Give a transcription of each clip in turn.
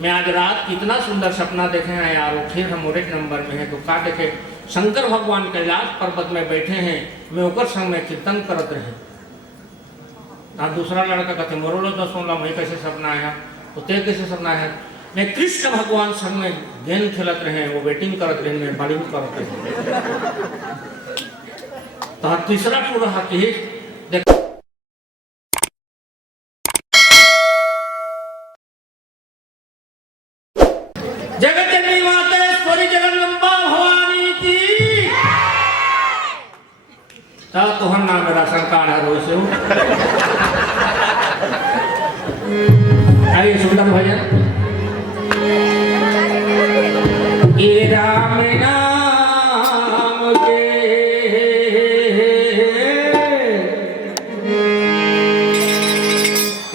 मैं आज रात कितना सुंदर सपना देखे हैं यार, फिर हम और एक नंबर में हैं तो का देखे शंकर भगवान कैलाश पर्वत में बैठे हैं, मैं ओकर संग में कीर्तन करत रहे। दूसरा लड़का कहते मोरोलो तो सुन ला मैं कैसे सपना आया, तो ते कैसे सपना है। मैं कृष्ण भगवान संग में गेंद खेलत रहे, वो बैटिंग करत रहे, मैं बॉलिंग करत रहे। तो तीसरा टूर रहा कि जगत जननी मातेश्वरी जगदम्बा भवानी की। तोहर नाम मेरा शंकर है रोज से। आइए सुंदर भजन। ये राम नाम के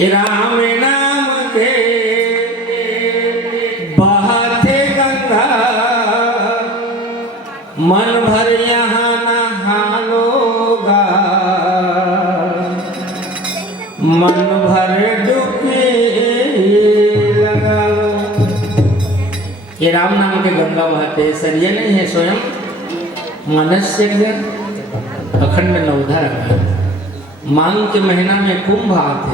राम नाम के बहते गंगा, मन भर यहाँ नहालोगा, मन भर डुबकी लगा लो। ये राम नाम के गंगा बहते सर, ये नहीं है स्वयं मनुष्य अखंड में नवधा रखा। मांग के महीना में कुंभ आते,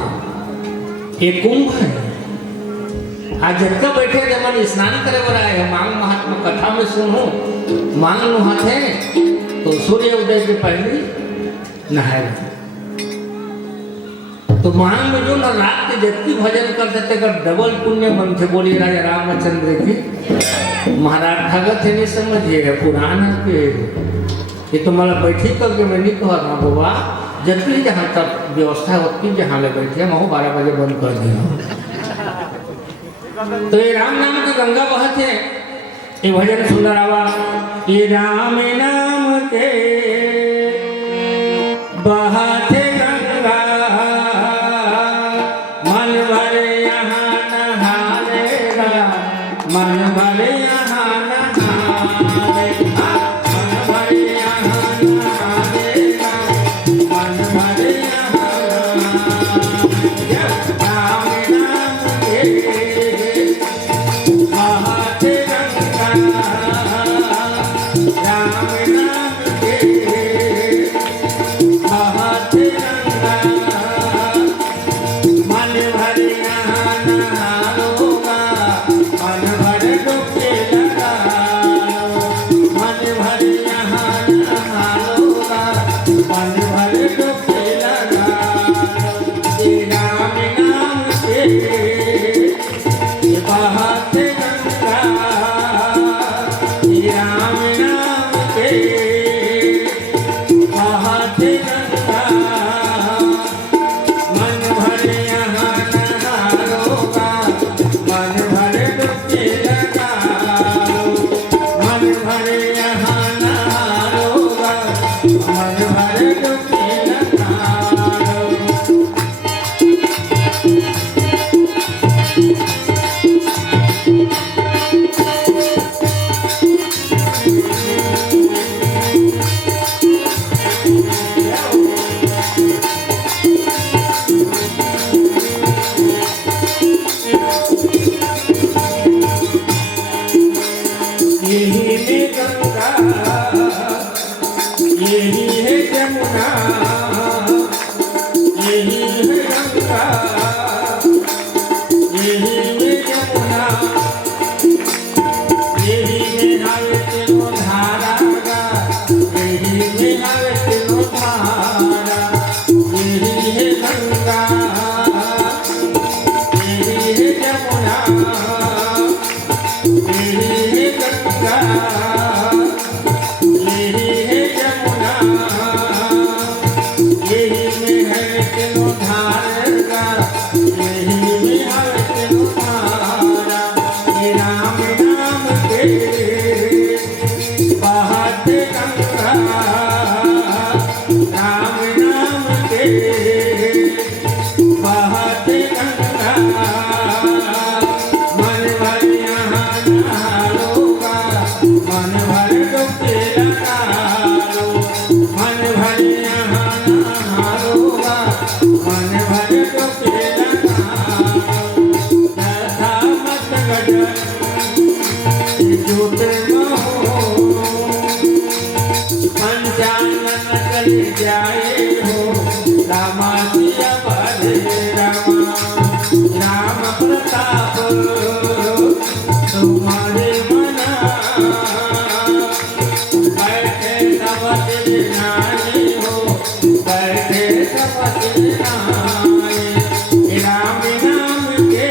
ये कुंभ है। आज जब बैठे थे मन स्नान करे बर आए हैं, मांग महात्मा कथा में सुनो, मांग नहाते तो सूर्य उदय के पहले नहाए। तो मांग में जो न रात के जबकि भजन कर देते कर डबल पुण्य बनते। बोली राजा रामचंद्र की महाराज भगत है नहीं समझिए पुराण के, ये तो मतलब बैठी करके मैं नहीं कह रहा बाबा, जबकि जहाँ तक व्यवस्था होती जहाँ ले बैठे मैं 12 बजे बंद कर दिया। तो ये राम नाम की गंगा बहत है। ये भजन सुंदर आवा, ये राम नाम के बहते गंगा, मन भर यहाँ नहालेगा, मन भर यहाँ नहालेगा, मन भर यहाँ नहालेगा, मन भर यहाँ राम नाम के मन पंचानन चले जाए हो रामासिया बड़े रामा राम प्रताप तुम्हारे मना बैठे समझ नाई हो बैठे समझ नाई राम नाम के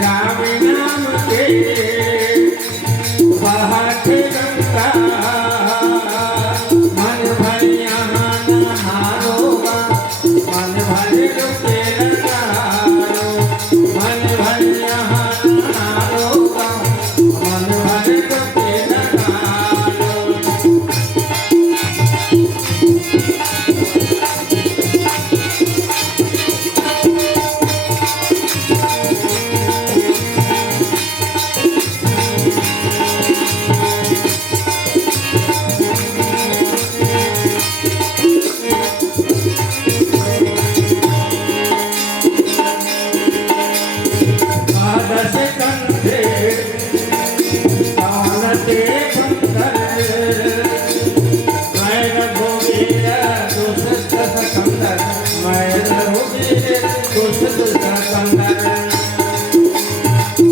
राम नाम के बहत गंगा मन भर यहाँ नहारोगा मन भर डूबे लगारो मन भर यहाँ नहारोगा मन भर डूबे लगारो द्वादश कंधे तानते बंदर मैं रघुवीर दुष्ट सकंदर मैं रघुवीर दुष्ट सकंदर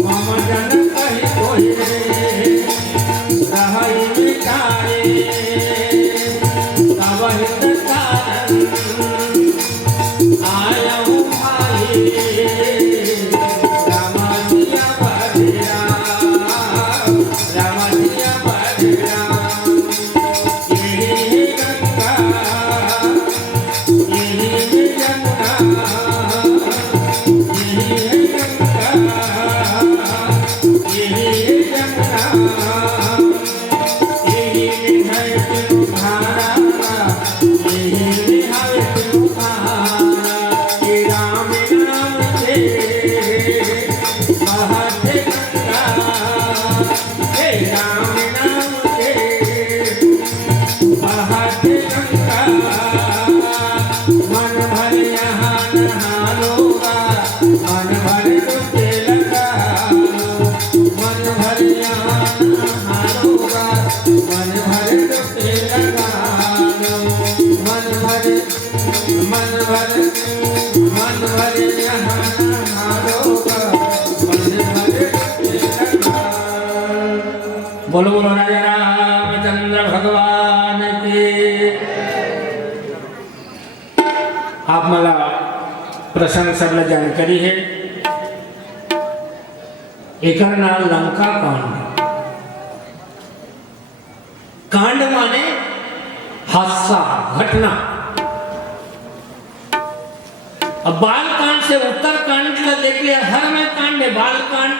मम जन कहि कोई रहाई मिटाए तब हित कारण आया हूँ भाई रामासिया बड़ेरा रामासिया बड़ेरा यही गंगा यही यमुना यही गंगा यही यमुना यही है तुम्हारा यही है तुम्हारा ये राम नाम के बहत गंगा हे राम नाम के बहत गंगा मन भर यहाँ नहारोगा मन भर डूबे लगारो मन भर यहाँ नहारोगा मन भर डूबे लगारो मन भर यहाँ नहारोगा मन भर डूबे लगारो बोलो बोलो राजा रामचंद्र भगवान की आप मला प्रसंग सबला जानकारी है एकर नाम लंका कांड कांड माने हादसा घटना अब बाल कांड से उत्तर कांड का देख लिया हर में कांड है बाल कांड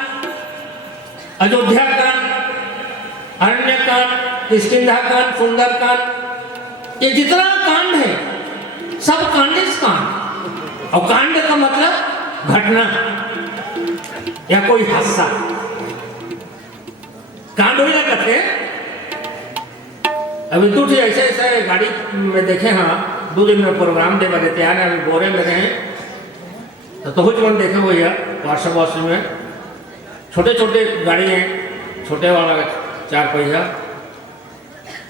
अयोध्या कांड अरण्य कांड किष्किंधा कांड सुंदर कांड ये जितना कांड है सब कांडिस कांड और कांड का मतलब घटना या कोई हादसा कांड हो ही ना करते अभी दूर ऐसे ऐसे गाड़ी में देखे हाँ 2 दिन में प्रोग्राम दे बजे तैयार है अभी बोरे में रहे तो कुछ मन देखे हुए व्हाट्सएप में छोटे छोटे गाड़ी हैं छोटे वाला 4 पहिया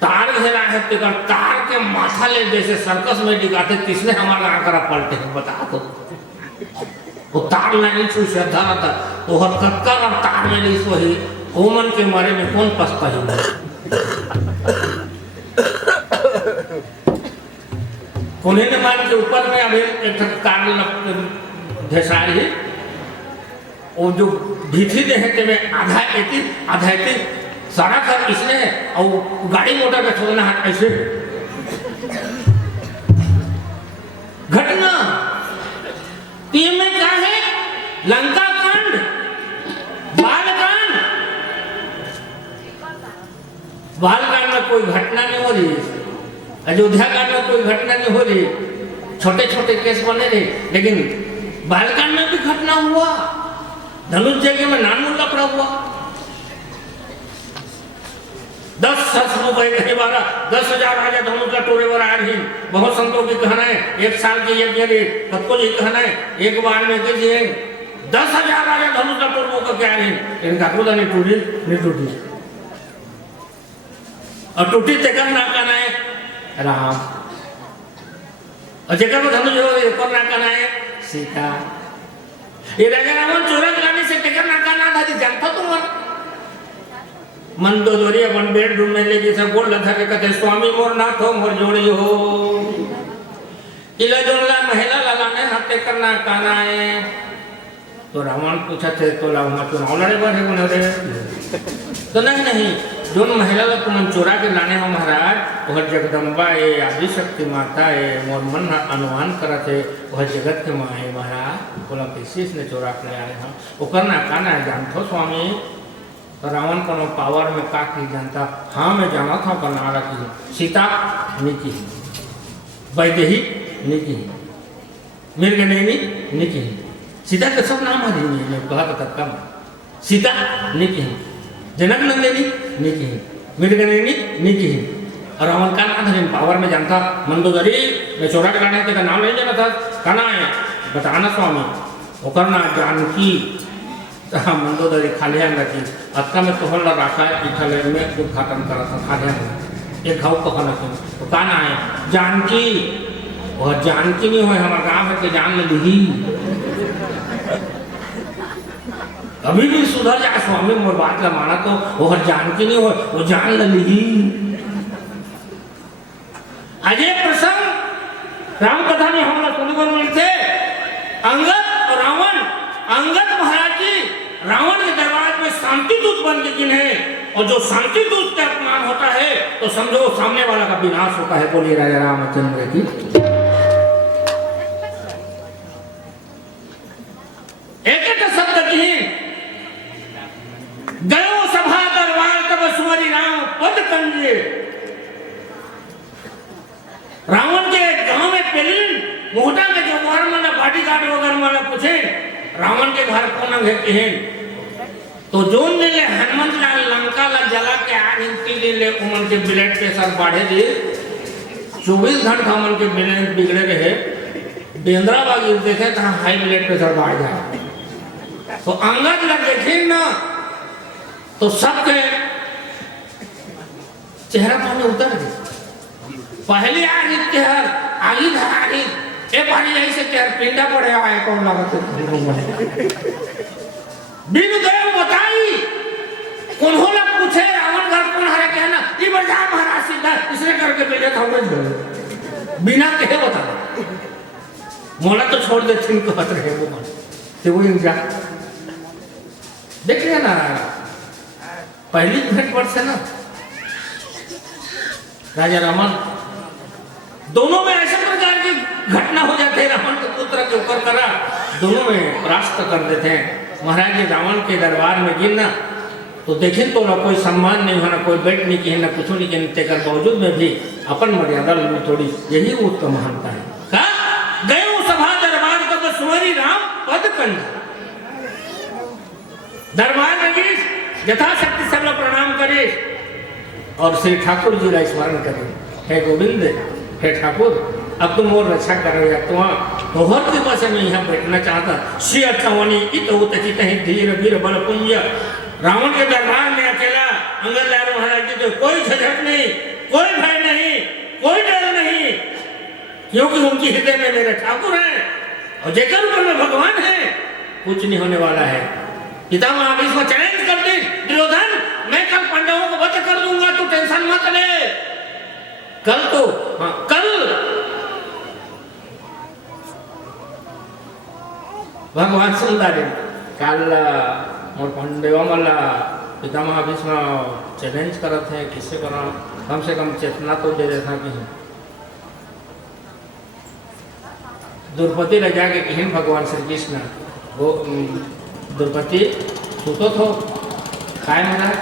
तार घेरा है तिकर तार के माथा ले जैसे सर्कस में दिखाते किसने हमारा आकर पलटे हैं बता दो वो तार नहीं छू श्रद्धा था तो हर कक्का और तार में नहीं सोही ओमन के मारे में कौन पछता ही कोने ने मान के ऊपर में अभी एक तार धसारी है वो जो भीथी देहते में आधा एती सारा कर इसने और गाड़ी मोटर का छोड़ना है ऐसे घटना ये में क्या है लंका कांड बालकांड बालकांड में कोई घटना नहीं हो रही अयोध्या कांड में कोई घटना नहीं हो रही छोटे छोटे केस बने रहे लेकिन बालकांड में भी घटना हुआ धनुष जगह में नानमुल्ला पड़ा हुआ 10 ससुर गए कहीं 10,000 राजा धनुष का टोरे वर आ रही बहुत संतों की कहना है 1 साल की यज्ञ रे सबको ये कहना है एक बार में के 10,000 राजा धनुष तोड़बो का क्या नहीं इनका खुद नहीं टूटी और टूटी तेकर ना कहना है राम और जेकर में धनुष हो कौन ना कहना है सीता ये राजा रावण चोरा लाने से तेकर ना कहना था जानता तुम मन तो दोरी अपन बेडरूम में लेके सब बोल रहा था कि कहते स्वामी मोर ना थो मोर जोड़ी हो इला जोला महिला लगाने हाथे करना कहना है तो रावण पूछा थे तो लाऊंगा चुनाव लड़े बड़े उन्होंने तो नहीं जो महिला लोग तुम चोरा के लाने हो महाराज वह जगदम्बा है आदिशक्ति माता है मोर मन अनुमान करा थे वह जगत के माँ है महाराज बोला किसी ने चोरा के आए हम वो करना कहना है जानते स्वामी तो रावण को पावर में का की जानता हाँ मैं जाना था करना की सीता निकी वैदेही निकी मृगनयनी निकी सीता का सब नाम है मैं कहा था तब कम सीता निकी जनक नंदिनी निकी मृगनयनी निकी और रावण का नाम था पावर में जानता मंदोदरी मैं चोरा के लाने का नाम नहीं जाना था कहना है बताना स्वामी वो करना जानकी मंदोदरी खालिया रखी अक्का में तोहर रखा है इठल में उद्घाटन करा था खालिया में एक घाव को कहना तो कहना है जानकी वह जानकी नहीं हो हमारे गाँव के जान ली अभी भी सुधर जाए स्वामी मोर बात ला माना तो वह जानकी नहीं हो वो जान ली अजय प्रसंग राम कथा में हम लोग सुनने को मिलते अंगद और रावण अंगद महाराज जी रावण के दरबार में शांति दूत बन के गिने और जो शांति दूत का अपमान होता है तो समझो सामने वाला का विनाश होता है बोलिए राजा रामचंद्र की एक शब्द की गयो सभा दरबार तब सुमरी राम पद कंजे रावण के गांव में पहले मोटा में जो वार माना बॉडीगार्ड वगैरह माना पूछे रावण के घर कौन है तो जोन ने ले हनुमंत लाल लंका ला जला के आग हिंती ले ले उमन के ब्लड प्रेशर बढ़े दे 24 घंटा उमन के ब्लड बिगड़े रहे बेंद्राबाग देखे कहाँ हाई ब्लड प्रेशर बढ़ जाए तो अंगद लग देखे ना तो सबके चेहरा पानी उतर गए पहले आगे चेहर आगे धर आगे ए पानी यही से चेहर पिंडा पड़े आए कौन लगा बिन देव बताई उन्होंने पूछे रावण घर कौन हरा कहना ये बजा महाराज सीधा इसने करके भेजा था बिना कहे बता मोला तो छोड़ दे इनको पत्र है वो मन तो वो जा देखिए ना पहली भेंट वर्ष है ना राजा रावण दोनों में ऐसे प्रकार की घटना हो जाते हैं रावण के पुत्र के ऊपर करा दोनों में परास्त कर देते हैं महाराज जी रावण के दरबार में गिरना तो देखें तो ना कोई सम्मान नहीं होना कोई बेट नहीं किए ना कुछ नहीं किए कर बावजूद में भी अपन मर्यादा लेनी थोड़ी यही उसका महानता है कहा गयो सभा दरबार का सुमरी राम पद कंज दरबार में गिर यथाशक्ति सब लोग प्रणाम करे और श्री ठाकुर जी का स्मरण करें हे गोविंद हे ठाकुर अब तुम और रक्षा करो या तो हर दिवस में यहाँ बैठना चाहता श्री अठवनी कहीं धीर वीर बल पुंज रावण के दरबार में अकेला अंगद लाल महाराज जी तो कोई झझक नहीं कोई भय नहीं कोई डर नहीं क्योंकि उनकी हृदय में मेरे ठाकुर हैं और जेकर ऊपर में भगवान है कुछ नहीं होने वाला है पितामह आप इसको चैलेंज कर दे दुर्योधन मैं कल पांडवों को वध कर दूंगा तू टेंशन मत ले कल तो हाँ कल भगवान सुंदर कल और पांडवों वाला पितामह भीष्म चैलेंज करते हैं किससे करा कम से कम चेतना तो दे देता कि द्रौपदी राजा के कहन भगवान श्री कृष्ण वो द्रौपदी सुतो थो काय महाराज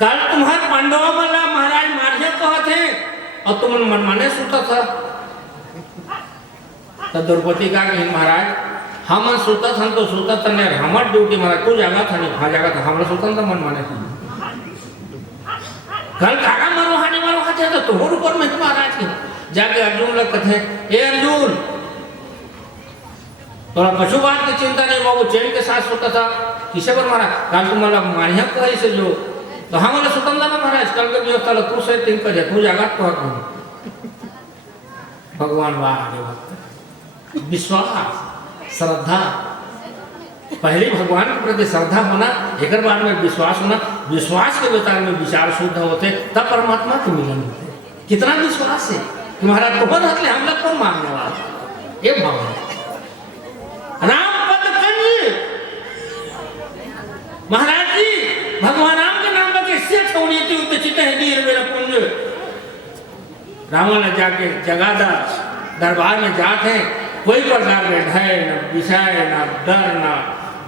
कल तुम्हारे पांडवों वाला महाराज मारे कहते और तुम मन माने सुता था तो द्रौपदी का कहन महाराज हम सुता था तो सुता था नहीं हमार ड्यूटी महाराज तू जागा था नहीं हाँ जागा था हमारा सुता था मन माने कल काका मरो हाथे तो तुम्हारे ऊपर में महाराज की जाके अर्जुन लोग कहते ए अर्जुन थोड़ा पशु बात की चिंता नहीं हुआ, वो चैन के साथ सोता था। किसे पर मारा काल तुम्हाला मानिया कही से जो तो हाँ मला सुतम ना महाराज कल के व्यवस्था लो तू से तीन कर तू जागत को भगवान वाह आगे भक्त विश्वास श्रद्धा पहले भगवान के प्रति श्रद्धा होना, एक बार में विश्वास होना, विश्वास के विचार में विचार शुद्ध होते तब परमात्मा के मिलन होते। कितना विश्वास है कि महाराज बहुत हटले हम लोग कौन मानने वाला ये भगवान राम पद कंज महाराज जी भगवान राम के नाम पर से छोड़ी थी उचित है वीर मेरा पुंज। रावण जाके जगादा दरबार में जाते हैं, कोई प्रकार के भय न विषय न डर न।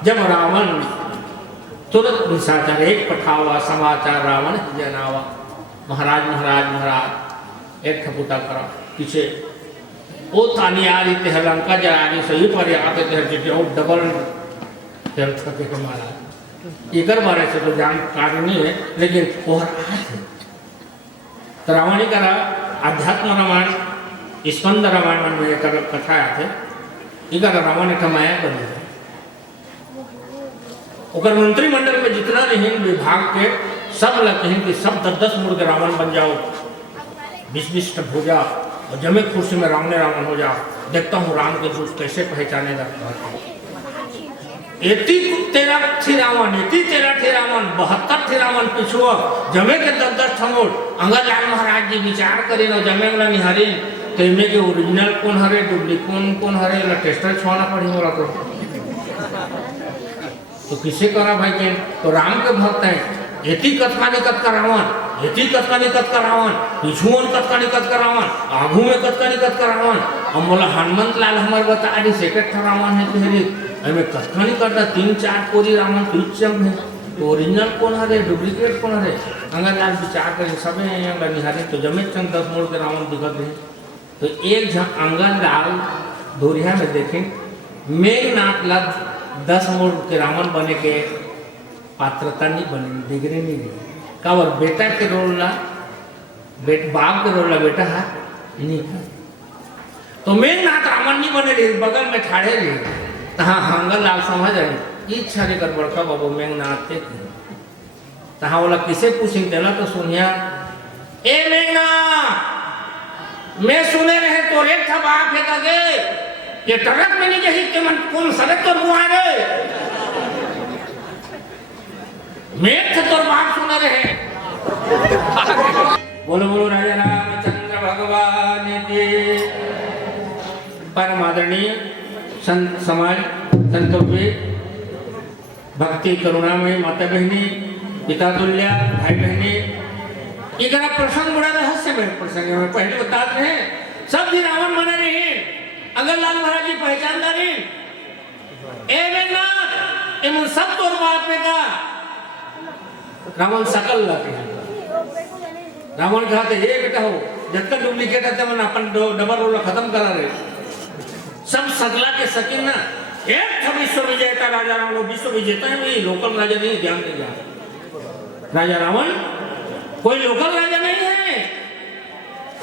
जब रावण तुरंत निशाचर एक पठावा समाचार रावण जनावा महाराज महाराज महाराज एक ठपुटा करा पीछे वो तानी आ रही थे लंका जरा रही सही पर आते थे जिसे और डबल हेल्थ करके महाराज इकर बारे से तो जानकारी नहीं है, लेकिन वो तो रावणी करा अध्यात्म रामायण स्कंद रामायण में एक कथा आते इधर रावण का माया कर दिया। उकर मंत्रिमंडल में जितना रही विभाग के सब लगते हैं कि सब 10-10 मूर्ख के रावण बन जाओ, 20-20 भूजा और जमे खुर्सी में रावण हो जाओ, देखता हूँ राम के दूत कैसे पहचाने लगता है। 13 थे रावण 72 थे रावण पिछुआ जमे के 10-10 ठमोड़ अंगद लाल महाराज जी विचार करे ना जमे वाला निहारे तो इनमें के ओरिजिनल कौन हरे डुप्लीकेट कौन हरे ला टेस्टर छोड़ना पड़ी मोला तो किसे करा भाई के तो राम के भक्त हैं। एती कथका निकत का रावण एती कथका निकत का रावण पिछुअन कथका निकत का रावण आगू में कथका निकत का रावण अब मोला हनुमंत लाल हमारे बता दी सेकंड था रावण है तेरे हमें कथका नहीं करता 3-4 कोरी रावण पीछम है तो ओरिजिनल कौन हरे डुप्लीकेट कौन हरे अंगर लाल विचार करें सब अंगर निहारे तो जमे चंद 10 मोड़ के रावण दिखत है। तो एक जन अंगद लाल धोरिया में देखें मेघनाथ ला 10 मोड़ के रावण बने के पात्रता नहीं बने डिग्री नहीं दी कावर बेटा के रोल ला बाप के रोल ला बेटा है नहीं तो मेघनाथ रावण नहीं बने रही बगल में ठाड़े रही तहाँ हंगल लाल समझ रही इच्छा रे कर बड़का बाबू मेघनाथ थे तहाँ बोला किसे पूछेंगे देना तो सुनिया ए मेघनाथ मैं सुने रहे तो एक था बाप है कगे ये टरक में नहीं जही के मन कौन सड़क तो मुआ रे मेघ थे तो बाप सुने रहे बोलो बोलो राजा रामचंद्र भगवान की परम आदरणीय संत समाज संतों पे भक्ति करुणा में माता बहनी पिता तुल्य भाई बहनी एक प्रसंग बड़ा रहस्य में प्रसंग में पहले बताते हैं सब दिन रावण बने रहे अगर लाल महाराज जी पहचानदार ए मेघनाथ एम सब तोर बाप में का रावण सकल लाते रावण कहते ये बेटा हो जब तक डुप्लीकेट है तब अपन डबल रोल खत्म करा रहे सब सगला के सकिन ना एक विश्व विजेता राजा रावण विश्व विजेता है वही लोकल राजा नहीं ध्यान देगा राजा रावण कोई लोकल राजा नहीं है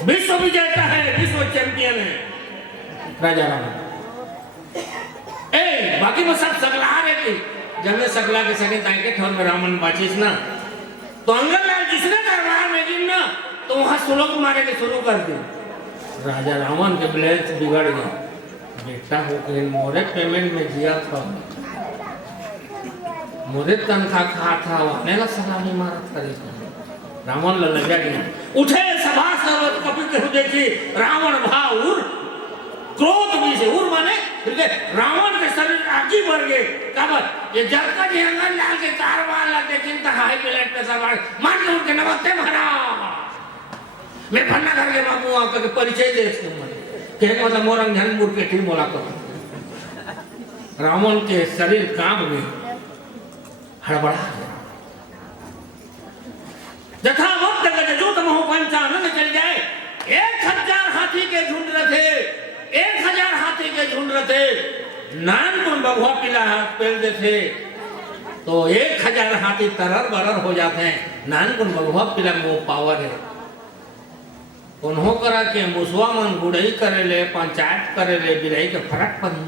विश्व विजेता है विश्व चैंपियन है राजा रावण ए बाकी वो सब सगला रहे थे जब मैं सगला के सके ताकि ठोर में रावण बाचिस ना तो अंगद लाल जिसने दरबार में गिन ना तो वहां सुलोक मारे के शुरू कर दी राजा रावण के बैलेंस बिगड़ गए बेटा हो गए मोरे पेमेंट में जिया था मोरे तनखा खा था वाने ला सलामी मारा था रावण ला लगा गया उठे सभा सर्वत कपि कहु देखी रावण भाउर क्रोध भी से उर माने रावण के शरीर आगे बढ़ गए कब ये जरका जी अंगन लाल के कारवार ला देखिन त हाई प्लेट पे सवार मार के उनके नमस्ते महाराज मैं भन्ना करके बाबू आपका के परिचय दे इसको के मतलब मोरंग झनमुर के ठीक बोला कर रावण के शरीर कांप गए हड़बड़ा गया जथा वक्त जो तुम हो पंचानन चल जाए 1000 हाथी के झुंड रथे 1000 हाथी के झुंड रथे नानकुन बगुआ पिला पेल देते तो 1000 हाथी तरर बरर हो जाते हैं नानकुन बगुआ पिला में पावर है उन्हों करा के मुसवा मन गुड़ई करे ले पंचायत करे ले बिरई के फर्क पड़ी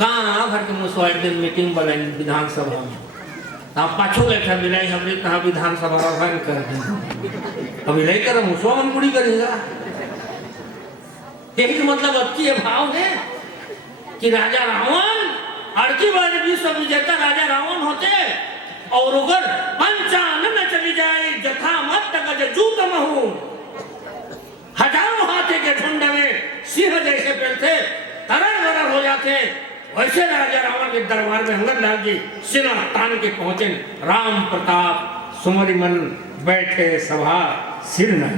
गाँव भर के मुसवा एक दिन मीटिंग बोलाई विधानसभा में, आप पाछू लेखा मिलाई हमने कहा विधानसभा भंग कर दी, अब मिलाई कर मुसवा मन पूरी करेगा। यही मतलब अक्की ये भाव है कि राजा रावण अड़की बार विश्व विजेता राजा रावण होते और अगर पंचानन चली जाए जथा मत गज जूत महू, हजारों हाथी के झुंड में सिंह जैसे फैलते तरह हो जाते, वैसे राजा रावण के दरबार में अंगद लाल जी सिना तान के पहुंचे। राम प्रताप सुमरि मन बैठे सभा सिर न।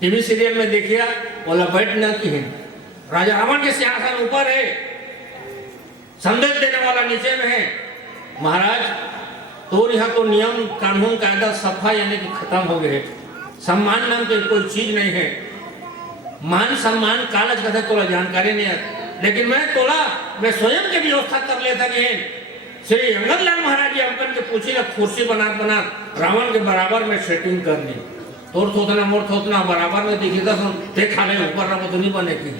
टीवी सीरियल में देखिए बोला बैठ न की है, राजा रावण के सिंहासन ऊपर है, संदेश देने वाला नीचे में है। महाराज तो यहाँ तो नियम कानून कायदा सफा यानी कि खत्म हो गए, सम्मान नाम की कोई चीज नहीं है। मान सम्मान कालज कथे तोला जानकारी नहीं है, लेकिन मैं स्वयं की व्यवस्था कर लेता कि श्री अंगद लाल महाराज जी हमकन के पूछी ना कुर्सी बना रावण के बराबर में सेटिंग कर ली, तोर थोतना मोर थोतना बराबर में दिखी था ते खाने ऊपर रहो तो नहीं बने की।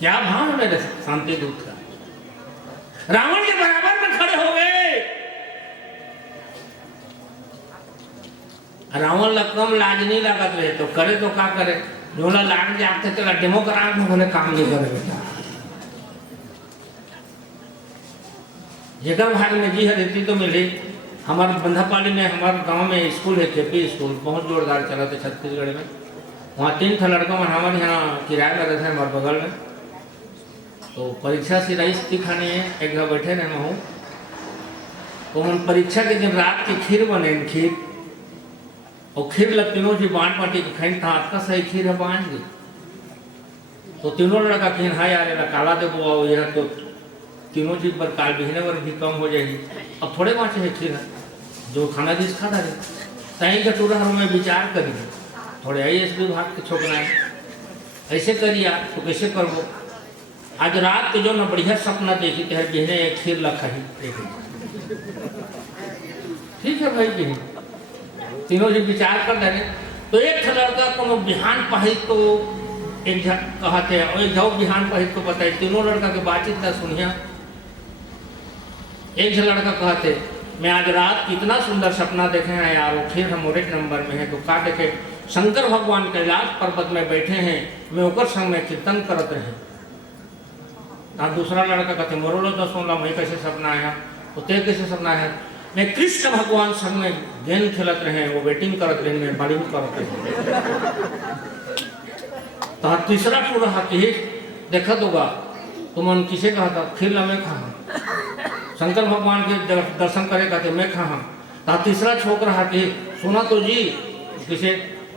क्या भाव मेरे शांति दूत का, रावण के बराबर में खड़े हो गए। रावण ला कम लाज नहीं लागत रहे तो करे तो क्या करे, जोला लाग जाते तो डेमोक्राट में बोले काम नहीं करे बेटा। जगह भाग में जी रहती तो मिली। हमारे बंधापाली में हमारे गांव में स्कूल है, केपी स्कूल, बहुत जोरदार चला था छत्तीसगढ़ में। वहाँ 3 था लड़का में हमारे यहाँ किराए में रहता है हमारे बगल में। तो परीक्षा से रईस दिखाने एक जगह बैठे रहना हूँ, तो हम परीक्षा के दिन रात की खीर बने, खीर और खीर लग तीनों जी बांट बांटी के खाई था, आपका सही खीर है बांट दी। तो तीनों लड़का कहीं हाँ यार काला दे वो यह तो तीनों चीज पर काल बिहने पर भी कम हो जाएगी, अब थोड़े बाँचे है खीर है जो खाना जिस खा रहे सही का टूरा हमें विचार करी थोड़े IAS विभाग के छोकरा है ऐसे करिए तो कैसे करबो। आज रात के जो न बढ़िया सपना देखी तो बिहने एक खीर लखा ही ठीक है भाई बिहने तीनों जी विचार कर देने। तो एक लड़का को बिहान पही तो एक कहते और एक जाओ बिहान पही तो बताए, तीनों लड़का के बातचीत था सुनिया। एक लड़का कहते मैं आज रात कितना सुंदर सपना देखे हैं यार, वो फिर हम एक नंबर में है तो का देखे शंकर भगवान कैलाश पर्वत में बैठे हैं, मैं ओकर संग में कीर्तन करत रहे। दूसरा लड़का कहते मोरो तो सुन ला मैं कैसे सपना आया, तो ते कैसे सपना है, मैं कृष्ण भगवान संग में गेंद खेलत रहे, वो बैटिंग करत रहे, मैं बॉलिंग करत रहे। तो तीसरा पूरा कि देखत होगा तुम किसे कहा था, फिर मैं कहा शंकर भगवान के दर्शन करे कहते मैं कहा। तीसरा छोकरा है कि सुना तो जी किसे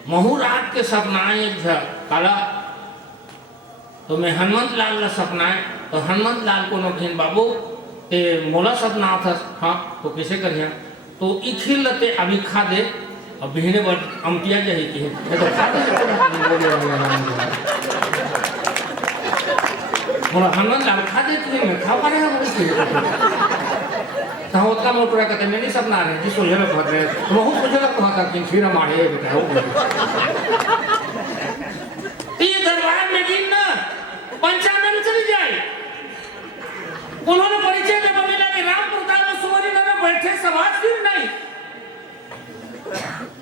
महू रात के सपनाएं एक काला, तो मैं हनुमंत लाल का सपनाएं, तो हनुमंत लाल को नखीन बाबू ते मोला सपना था। हाँ तो कैसे करिए, तो ई खीर लते अभी खा दे और बिहने बार अमटिया जाही की तो खा दे मोला हनुमंत लाल खा दे कि मैं खा पा रहा हूँ। तो उतना मोटरा कहते मैं नहीं सपना रहे जी सोचे में बहुत रहे तो बहुत सोचे लग था कि खीर हमारे बेटा ये दरबार में दिन ना पंचानन चली जाए। उन्होंने परिचय में मिला कि राम प्रताप में सुमरी में बैठे सभा सिर नहीं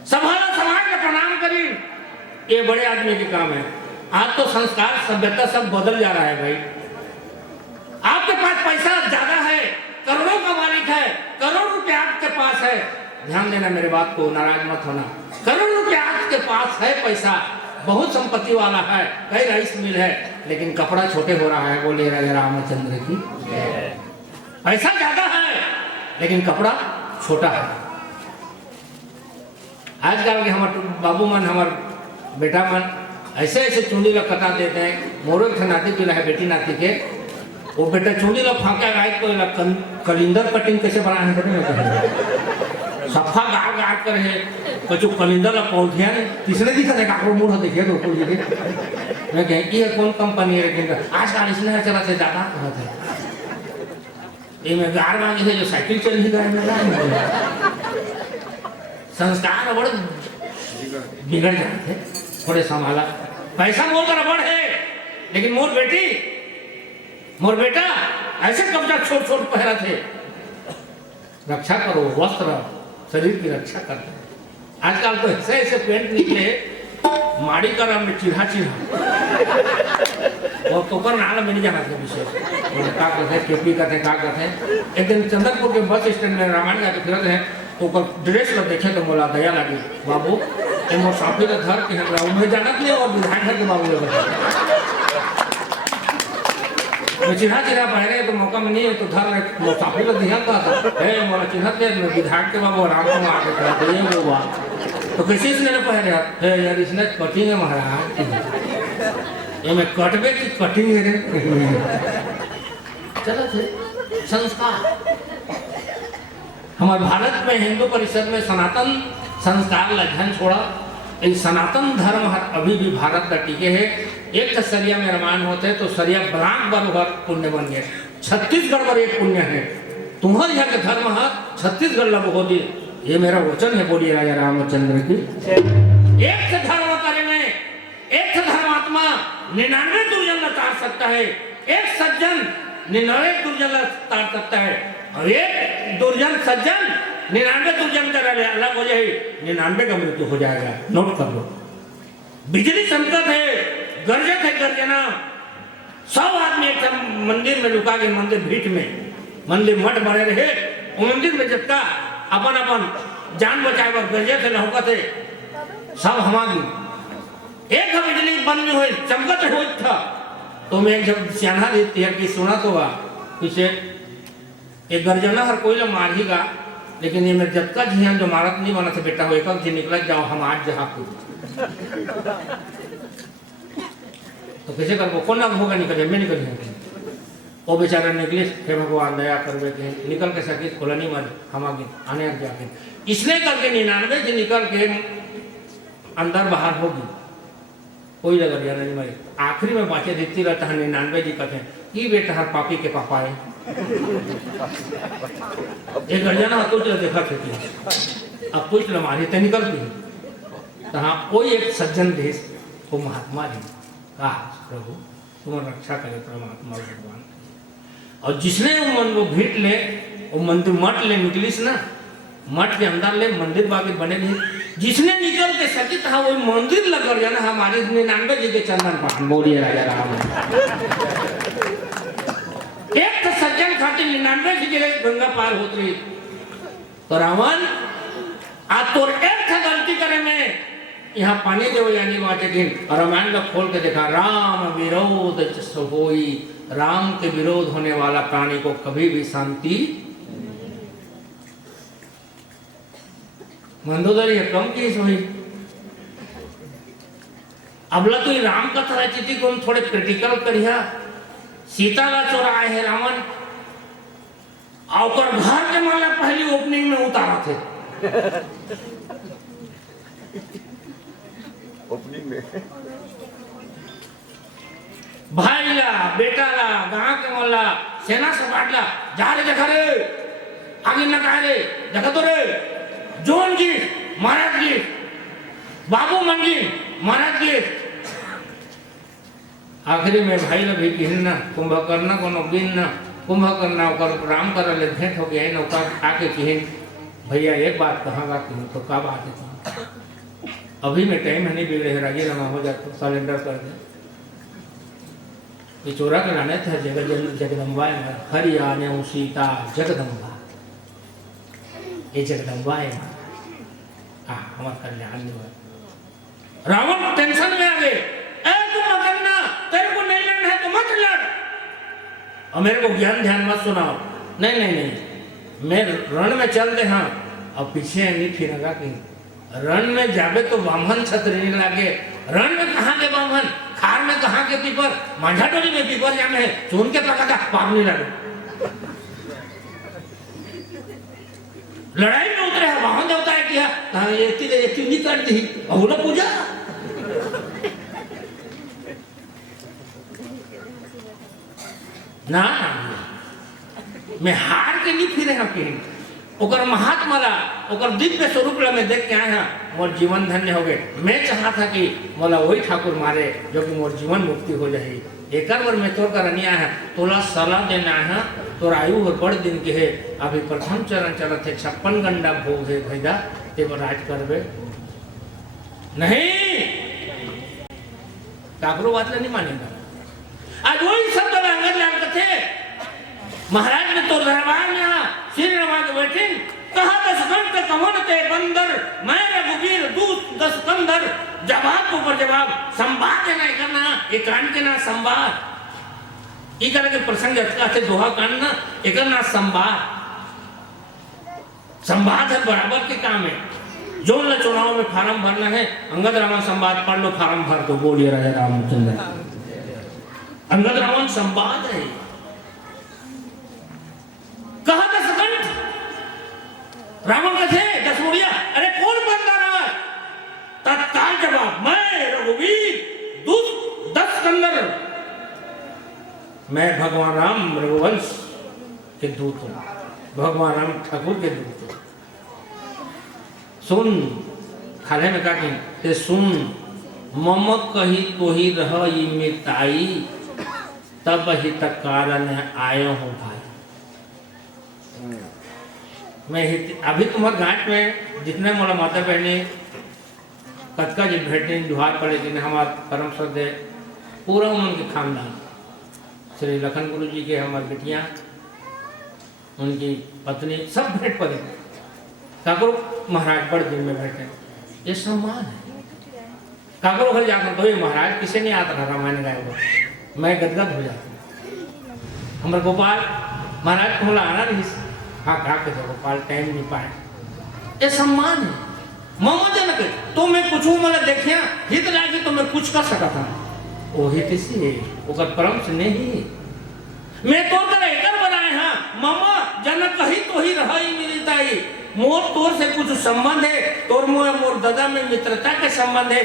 संभाला समाज में प्रणाम करी, ये बड़े आदमी के काम है। आज तो संस्कार सभ्यता सब बदल जा रहा है भाई। आपके पास पैसा ज्यादा है, करोड़ों का मालिक है, करोड़ रुपए आपके पास है, ध्यान देना मेरे बात को, नाराज मत होना। करोड़ रुपए आपके पास है, पैसा बहुत संपत्ति वाला है, कई राइस मिल है, लेकिन कपड़ा छोटे हो रहा है, बोले राजा रामचंद्र की। पैसा ज्यादा है लेकिन कपड़ा छोटा है। आजकल के हमारे बाबू मन हमारे बेटा मन ऐसे ऐसे चुंडी ला कटा देते हैं। मोरो एक नाती पीला है बेटी नाती के, वो बेटा चुंडी ला फाँका गाय तो कलिंदर कटिंग कैसे बनाए हैं सफा गाड़ गाड़ कर है कुछ कलिंदर ला पौधिया ने तीसरे दिखा देखा आपको मुँह देखिए तो ऊपर जी मैं कहें ये कौन कंपनी है, लेकिन आजकल इसने चला से ज़्यादा कहते हैं ये में गाड़ मांगे है जो साइकिल चल ही गए संस्कार बड़े बिगड़ जाते थोड़े संभाला। पैसा मोल का रबड़ है, लेकिन मोर बेटी मोर बेटा ऐसे कपड़ा छोट छोट पहरा थे। रक्षा करो, वस्त्र शरीर की रक्षा करते हैं। आजकल तो ऐसे ऐसे पेंट निकले माड़ी कर में चिढ़ा और तो कर नाल में नहीं जाना था विशेष का कहते केपी कहते का कहते। एक दिन चंद्रपुर के बस स्टैंड में रामायण जाके फिरत है तो ड्रेस लो देखे तो बोला दया लगी बाबू मोर साफी का घर के उन्हें जाना नहीं और विधायक घर के बाबू लगे चिन्हा चिन्हा पहरे तो मौका में नहीं है तो धर मुसाफिर का ध्यान था है मोला चिन्हत दे विधायक के बाबू आराम को मार के खड़ा तो ये वो बात तो किसी ने पहरे है यार इसने कटिंग है महाराज ये मैं कटबे की कटिंग है रे चलो थे संस्कार हमारे भारत में हिंदू परिषद में सनातन संस्कार लक्षण छोड़ा इस सनातन धर्म अभी भी भारत का टीके है। एक तो सरिया में रामायण होते हैं तो सरिया बराक बरोबर पुण्य बन गए। छत्तीसगढ़ पर एक पुण्य है तुम्हारे यहाँ के धर्म है छत्तीसगढ़ लग होती ये मेरा वचन है बोलिए राजा रामचंद्र की। एक धर्म करे में एक धर्मात्मा 99 दुर्जन तार सकता है। एक सज्जन 99 दुर्जन तार सकता है और एक दुर्जन सज्जन 99 दुर्जन का अलग हो जाए 99 का मृत्यु हो जाएगा। नोट कर लो बिजली संकट है गर्जत है गर्जना 100 आदमी एक मंदिर में लुका गए मंदिर भीट में मंदिर मठ बने रहे वो मंदिर में जब का अपन अपन जान बचाए बर गर्जत है लहुका थे सब हमारी एक बिजली बंद में हुई चमकत हो था तो मैं जब सियाना देती है कि सुना तो हुआ पीछे एक गर्जना हर कोई लोग मार ही गा लेकिन ये मेरे जब तक झियान जो मारत नहीं बना था बेटा वो एक जी निकला जाओ हम आज जहाँ तो कैसे कर कौन ना होगा निकल मैं निकल वो बेचारा निकले हे भगवान दया करवे के निकल के सके खोला नहीं मर हम आगे आने आगे इसने करके 99 से निकल के अंदर बाहर होगी कोई लगा दिया नहीं मरे आखिरी में बातें देती रहता है 99 जी कहते हैं ये बेटा हर पापी के पापा है एक गर्जना कुछ देखा थे अब कुछ मारी तो निकलती है तो हाँ कोई एक सज्जन देश वो महात्मा जी कहा प्रभु तुम्हारी रक्षा करे परमात्मा भगवान और जिसने वो मन वो भीट ले वो मंदिर मठ ले निकलिस ना मठ के अंदर ले मंदिर बाकी बने नहीं जिसने निकल के सकी था वो मंदिर लग कर जाना हमारे 99 जी के चंदन पाठ बोलिए राजा राम एक तो सज्जन खातिर 99 की जगह गंगा पार होती तो रावण आज तो एक था गलती करे में यहाँ पानी दे यानी बाटे दिन और रामायण का खोल के देखा राम विरोध होई राम के विरोध होने वाला प्राणी को कभी भी शांति मंदोदरी कम की हुई अबला तो राम का तरह चिट्ठी को हम थोड़े क्रिटिकल करिया सीता ला चोराए है रावण और घर के माला पहली ओपनिंग में उतारा थे ओपनिंग में भाई ला बेटा ला गांव के मोहल्ला सेना से बाटला जा रे देखा रे आगे न कहा रे देखा तो रे जोन की महाराज की बाबू मन की महाराज की आखिरी में भाई ला भी किहना कुंभकर्ण को नो बिन कुंभकर्ण कर राम कर ले भेंट हो गया नौका आके किहन भैया एक बात कहांगा कि तो का बात है अभी में टाइम है नहीं बिगड़े है राजीनामा हो जाता सरेंडर कर दे ये चोरा के लाने थे जगदम्बा हरियाणा सीता जगदम्बा ये जगदम्बा है हमारा कल्याण हुआ रावण टेंशन में आ गए तुम मत करना तेरे को नहीं लड़ना है तो मत लड़ और मेरे को ज्ञान ध्यान मत सुनाओ नहीं नहीं नहीं मैं रण में चल दे हाँ और पीछे नहीं फिरेगा कहीं रण में जाबे तो बामन छत्र नहीं लागे रण में कहाँ के बामन खार में कहाँ के पीपर मांझा टोली में पीपर जामे है चून के पका का पाप नहीं लगे लड़ाई में उतरे हैं वाहन देवता है किया ये नहीं कर दी और पूजा ना मैं हार के नहीं फिरे हैं कहीं ओकर महात्मा ला ओकर दिव्य स्वरूप ला मैं देख के आया मोर जीवन धन्य हो गए। मैं चाहा था कि मोला वही ठाकुर मारे जो कि मोर जीवन मुक्ति हो जाए। एक बार मैं तोर कर अनिया है तोला सलाह देना है। तोर आयु है बड़ दिन के है, अभी प्रथम चरण चलत है, 56 गंडा भोग है भैया, ते पर राज करबे नहीं, काकरो बात नहीं मानेगा। आज वही शब्द अंगद लाल थे महाराज ने तो दरबार में सिर रमा के बैठे, कहा 10 गंड कवन ते बंदर, मैं रघुवीर दूत 10 कंदर, जवाब को पर जवाब, संवाद है ना करना, ये कांड के ना संवाद, ये करके प्रसंग अटका थे दोहा कांड ना, एक ना संवाद, संवाद है बराबर के काम है। जो न चुनाव में फार्म भरना है, अंगद रावण संवाद पढ़ लो, फार्म भर दो, बोलिए राजा रामचंद्र। अंगद रावण संवाद है। कहा 10 गंड, रावण का थे 10 मुड़िया, अरे कौन बंदा रहा? तत्काल जवाब, मैं रघुवीर दूत 10 कंदर, मैं भगवान राम रघुवंश के दूत हूं, भगवान राम ठाकुर के दूत हूं। सुन खाले में का ते सुन, मम कही तो ही रह मिताई, तब ही तक कारण आयो हूँ भाई। मैं अभी तुम्हारे घाट में जितने मोला माता बहने कतका जी भेटे जुहार पड़े जिन्हें हमारे परम श्रद्धे पूरा उनके खानदान, श्री लखन गुरु जी के हमारी बेटियाँ, उनकी पत्नी सब भेंट पड़े। काकरो महाराज बड़ दिन में बैठे, ये सम्मान है। काकरो घर जाकर तो ये महाराज किसे नहीं आता था रामायण गाय को, मैं गदगद हो जाता। हमारे गोपाल महाराज को बोला आना नहीं, हाँ गा के दो गोपाल, टाइम नहीं पाए। ये सम्मान है, ममजनक। तो मैं पूछूं मतलब देखिया हित लागी तो मैं पूछ कर सका था, वो हित से ओकर परम से नहीं। मैं तो कर एकर बनाए हाँ, ममा जनक ही तो ही रही मिलताई, मोर तोर से कुछ संबंध है, तोर मोर दादा में मित्रता के संबंध है।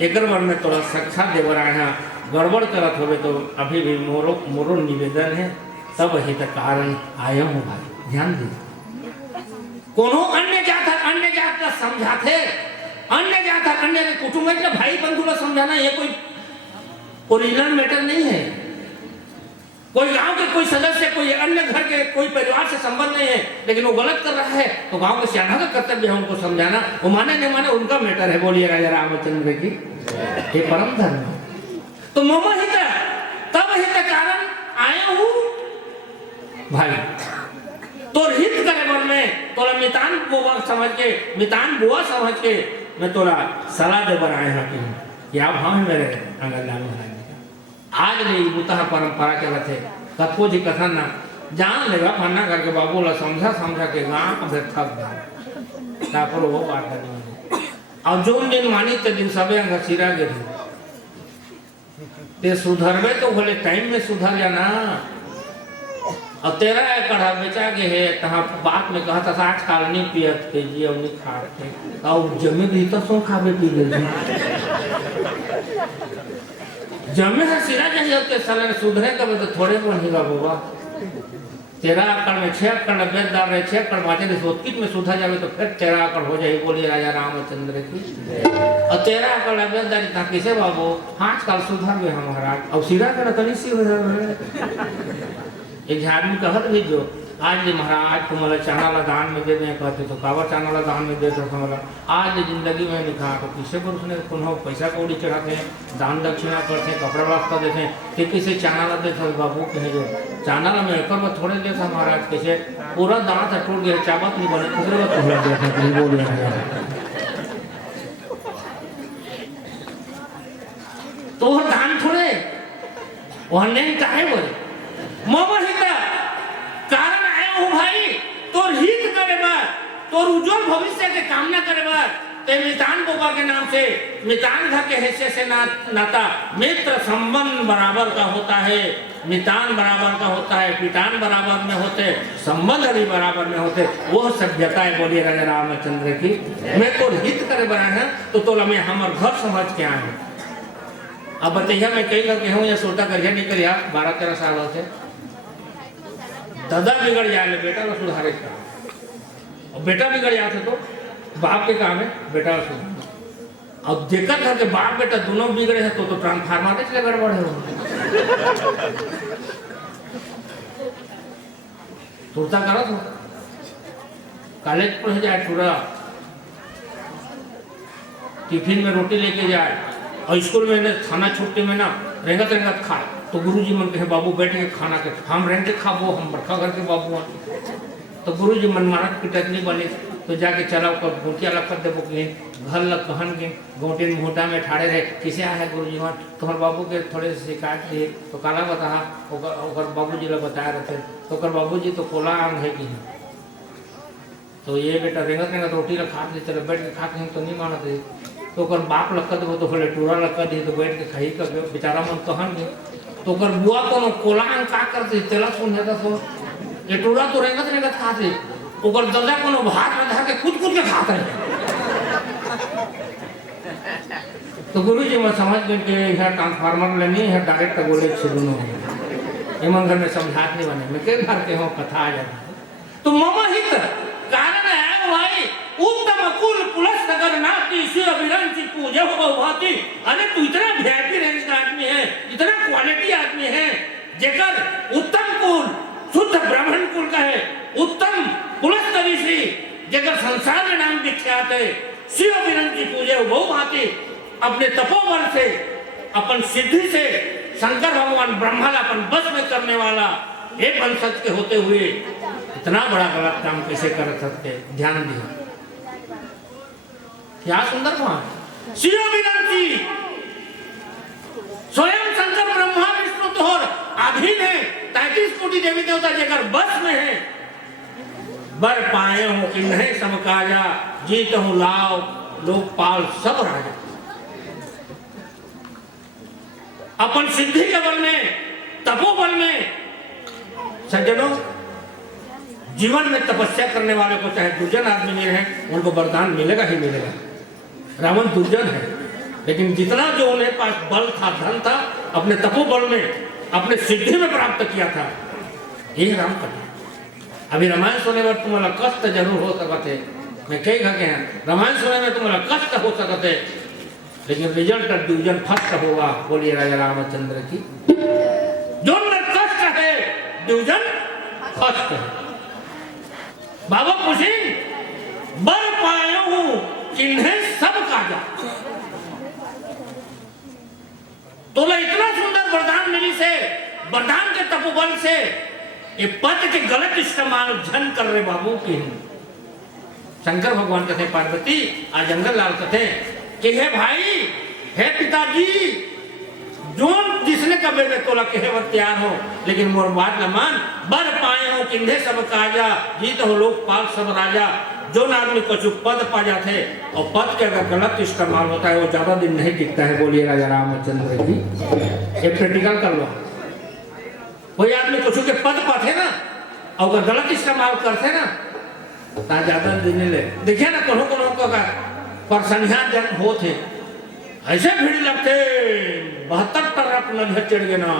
एक बार में थोड़ा साक्षात देवर आए हैं, गड़बड़ करत होवे तो अभी भी मोरो निवेदन है, तब हित कारण आया हूँ भाई, ध्यान दे। कोनो अन्य जात का समझाते, अन्य जात अन्य कुटुंब मतलब भाई बंधु का समझाना ये कोई ओरिजिनल मैटर नहीं है। कोई गांव के कोई सदस्य, कोई अन्य घर के कोई परिवार से संबंध नहीं है, लेकिन वो गलत कर रहा है तो गांव के सियाना का कर्तव्य है उनको समझाना। वो माने नहीं माने उनका मैटर है, बोलिए राजा रामचंद्र की ये परम धर्म है। तो मम हित तब हित कारण आया हूँ भाई, तो हित करे मन में तोरा मितान बुआ समझ के, मितान बुआ समझ के मैं तोरा सलाह दे बनाए हैं कि आप हाँ मेरे अंगद लाल महाराज आज नहीं बुता परंपरा के रथे कथो जी कथन ना जान लेगा फन्ना करके बाबू ला समझा के गाँव में थक गए तापर वो बात करनी। और जो दिन मानी ते दिन सबे अंग सिरा गिर ते सुधरवे तो बोले टाइम में सुधर जाना। और 13 एकड़ बेचा के है तहाँ बात में कहा था आज काल नहीं पियत के जी और नहीं खाते और जमीन रही तो सो खावे पी गई जमे है सिरा चाहिए होते साले सुधरे कब तो थोड़े बनेगा बाबा। 13 एकड़ में 6 एकड़ बेचदार रहे, 6 एकड़ बाँचे थे, 30 में सुधा जावे तो फिर 13 एकड़ हो जाए, बोलिए राजा रामचंद्र की। और 13 एकड़ बेचदारी था किसे बाबू आज काल सुधर गए हमारा। और सिरा का तनी सी हो एक आदमी कहत भी जो आज महाराज को मतलब चाना ला दान में दे दें कहते तो कावर चाना ला दान में दे दो मतलब आज जिंदगी में लिखा तो किसे पर उसने पुनः पैसा कौड़ी चढ़ाते हैं, दान दक्षिणा करते हैं, कपड़ा वास्ता देते हैं, कि किसे चाना ला देते बाबू कहे जो चाना ला में एक बार थोड़े देर था महाराज कैसे पूरा दांत टूट गया, चावत नहीं बने दूसरे बार थोड़ा देर था बोल रहे तो वो दान थोड़े वह नहीं चाहे बोले मामा हिता कारण आया हूँ भाई तोर हित करे बार, तोर उज्जवल भविष्य के कामना करे बार। ते मितान बोबा के नाम से मितान घर के हिस्से से नाता मित्र संबंध बराबर का होता है, मितान बराबर का होता है, पितान बराबर में होते, संबंध भी बराबर में होते, वो सभ्यता है। बोलिए राजा रामचंद्र की। मैं तोर हित करे बना है तो तोला मैं हमार घर समझ के आया हूँ। अब बताइए मैं कई करके हूँ या सोटा करिए नहीं करिए 12-13 साल होते दादा बिगड़ जाए बेटा को सुधारे का और बेटा बिगड़ जाते तो बाप के काम है बेटा से। अब देखा था कि बाप बेटा दोनों बिगड़े हैं तो ट्रांसफार्मर इसलिए गड़बड़ है। तुरता करा तो कॉलेज पढ़ जाए, पूरा टिफिन में रोटी लेके जाए और स्कूल में खाना छुट्टी में ना रेंगत रेंगत खाए तो गुरुजी मन कहे बाबू बैठ के खाना के हम रेंग के खाबो, हम बड़का घर के बाबू हैं। तो गुरुजी मन मारत पिटत नहीं बने तो जाके चला कर गोटिया लग देवो कि घर लग कहन के गोटे मोटा में ठाड़े रहे किसे आया गुरुजी वहाँ तुम्हारे बाबू के थोड़े से शिकायत थी तो काला बता बाबू जी लोग बताया रहते तो कर बाबू जी तो कोला अंग है कि तो ये बेटा रेंगत रेंगत रोटी रख खा चलो बैठ के खा के तो नहीं मानते तो कर बाप लक्का दे तो बोले टूरा लक्का दे तो बैठ के खाई कर बेचारा मन कहन के तो कर बुआ कोनो कोला अंग का करते तेला सुन जाता तो ये टूरा तो रेंगत रेंगत खाते ओकर दादा कोनो भात में धर के कूद कूद के खाता है। तो गुरुजी मैं समझ गए कि यह ट्रांसफार्मर लेनी है डायरेक्ट बोले दोनों हेमंत घर में समझात नहीं बने मैं कई बार के हो कथा आ जाता तो मम हित कारण है भाई उत्तम कुल पुलस नगर नाती शिव विरंची पूजे हो भाती। अरे तू इतना वीआईपी रेंज का आदमी है, इतना क्वालिटी आदमी है जेकर उत्तम कुल शुद्ध ब्राह्मण कुल का है, उत्तम पुलस कवि श्री जेकर संसार में नाम विख्यात है, शिव विरंची पूजे हो भाती। अपने तपोबल से अपन सिद्धि से शंकर भगवान ब्रह्मा अपन बस में करने वाला एक वंशज के होते हुए इतना बड़ा गलत काम कैसे कर सकते, ध्यान दिया क्या सुंदर वहां शिव विरंची स्वयं शंकर ब्रह्मा विष्णु तोहर अधीन है 33 कोटि देवी देवता जेकर बस में है। बर पाए हो कि नहीं समकाजा जीत हूं लाओ लोकपाल सब राजा। अपन सिद्धि के बल में तपोबल में सज्जनों जीवन में तपस्या करने वाले को चाहे दुर्जन आदमी नहीं रहे उनको वरदान मिलेगा ही मिलेगा। रावण दुर्जन है लेकिन जितना जो उन्हें पास बल था धन था अपने तपोबल में अपने सिद्धि में प्राप्त किया था ये राम कथा। अभी रामायण सुनने में तुम्हारा कष्ट जरूर हो सकते, मैं कई घटे हैं रामायण सुनने में तुम्हारा कष्ट हो सकते लेकिन रिजल्ट डिवीजन फर्स्ट होगा। बोलिए राजा रामचंद्र की जो कष्ट है डिवीजन फर्स्ट है। बाबा पूछे बर पाया हूं किन्हें सब काजा। तो इतना सुंदर वरदान मिली से वरदान के तपोबल से ये पद के गलत इस्तेमाल झन कर रहे बाबू की। शंकर भगवान कहते पार्वती आज जंगल लाल कहते कि हे भाई हे पिताजी जो जिसने कबे में तोला कहे वह तैयार हो लेकिन मोर बात न मान। बर पाए हो किन्हे सब काजा जीत हो लोकपाल सब राजा। जो आदमी कुछ पद पा जाते और पद के अगर गलत इस्तेमाल होता है वो ज्यादा दिन नहीं टिकता है। बोलिए राजा रामचंद्र जी एक प्रैक्टिकल कर लो। कोई आदमी कुछ के पद पाते ना और अगर गलत इस्तेमाल करते ना तो ज्यादा दिन ले देखिए ना कोनो कोनो को परसनिया जन होते ऐसे भीड़ लगते 72 तरफ नजर चढ़ गए ना।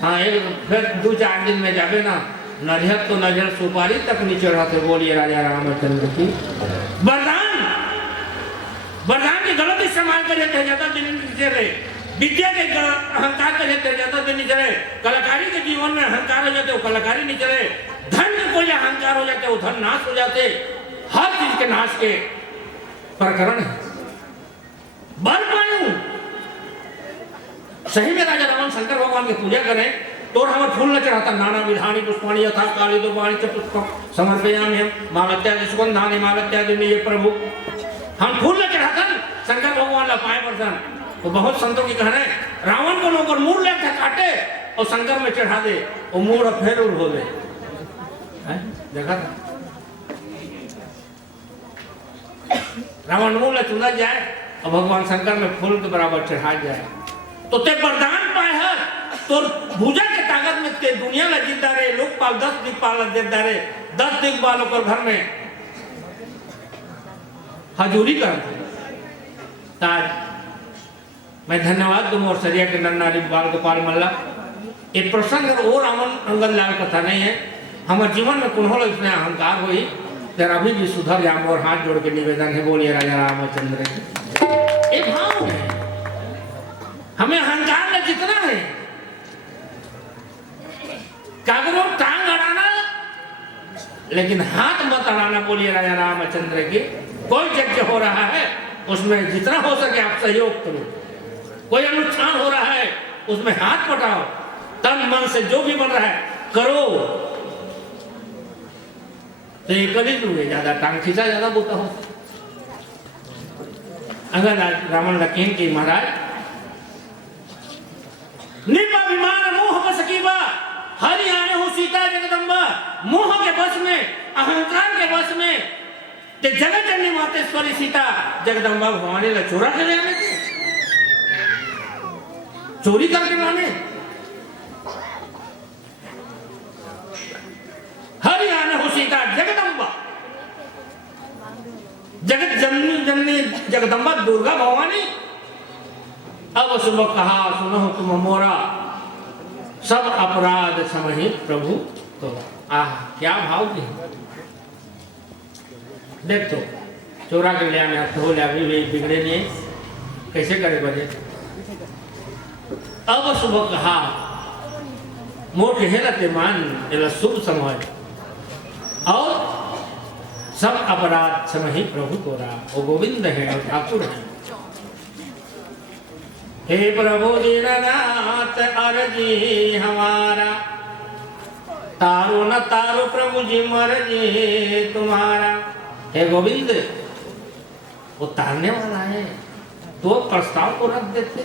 हाँ एक फिर 2-4 दिन में जावे ना नजर तो नजर सुपारी तक नहीं चढ़ाते। बोलिए राजा रामचंद्र की वरदान वरदान के गलत इस्तेमाल करे थे ज्यादा दिन नीचे रहे। विद्या के अहंकार करे थे ज्यादा दिन नीचे रहे। कलाकारी के जीवन में अहंकार हो जाते वो कलाकारी नीचे रहे। धन के कोई अहंकार हो जाते वो धन नाश हो जाते। हर चीज के नाश के प्रकरण है। बर पाऊं सही में राजा रावण शंकर भगवान की पूजा करें तो हमें फूल न चढ़ाता नाना विधानी पुष्पाणी यथा काली दुर्वाणी च पुष्पम समर्पयामि मालत्यादि सुगंधानि मालत्यादि ये प्रभु। हम फूल न चढ़ाता शंकर भगवान ला पाए परसन तो बहुत संतों की कहना है रावण को नौकर मूड ले काटे और शंकर में चढ़ा दे और मूड फेर उड़ हो गए। देखा था रावण मूल चुना जाए और भगवान शंकर में फूल के बराबर चढ़ा जाए तो ते वरदान पाए है तो भुजा के ताकत में ते दुनिया में जिंदा रहे। लोकपाल 10 दिक्पाल देता रहे 10 दिक्पाल होकर घर में हजूरी करते। ताज मैं धन्यवाद दूं और सरिया के नन्नारी बाल गोपाल मल्ला। एक प्रसंग और रावण अंगद लाल कथा नहीं है हमारे जीवन में कुछ इसमें अहंकार हुई जरा अभी भी सुधर जा, और हाथ जोड़ के निवेदन है, बोलिए राजा रामचंद्र की। ये भाव है, हमें अहंकार में जितना है, कागरो टांग अड़ाना लेकिन हाथ मत अड़ाना, बोलिए राजा रामचंद्र की। कोई यज्ञ हो रहा है उसमें जितना हो सके आप सहयोग करो, कोई अनुष्ठान हो रहा है उसमें हाथ पटाओ, तन मन से जो भी बन रहा है करो। तो ये कली लूंगे, ज्यादा टांग खींचा ज्यादा बोता हो। अगर रावण लकीन की महाराज निपाभिमान मोह बस कीबा, हरि आने हो सीता जगदम्बा, मोह के बस में, अहंकार के बस में, ते जगत जननी मातेश्वरी सीता जगदम्बा भवानी ला चोरा के ले आने थे, चोरी करके लाने। हरि आने हो सीता जगदम्बा, जगत जननी जननी जगदम्बा दुर्गा भवानी। अब सुबह कहा सुनो तुम मोरा, सब अपराध समहि प्रभु तो। आह क्या भाव की, देख तो चोरा के ले आने हो ले, अभी भी बिगड़े नहीं, कैसे करे बजे। अब सुबह कहा मोट हेलते मान एला शुभ समय, और सब अपराध समहि प्रभु तोरा। वो गोविंद है और ठाकुर है। हे प्रभु दीननाथ अर्जी हमारा, तारो न तारो प्रभु जी मर्जी तुम्हारा। हे गोविंद, वो तारने वाला है तो प्रस्ताव को रख देते।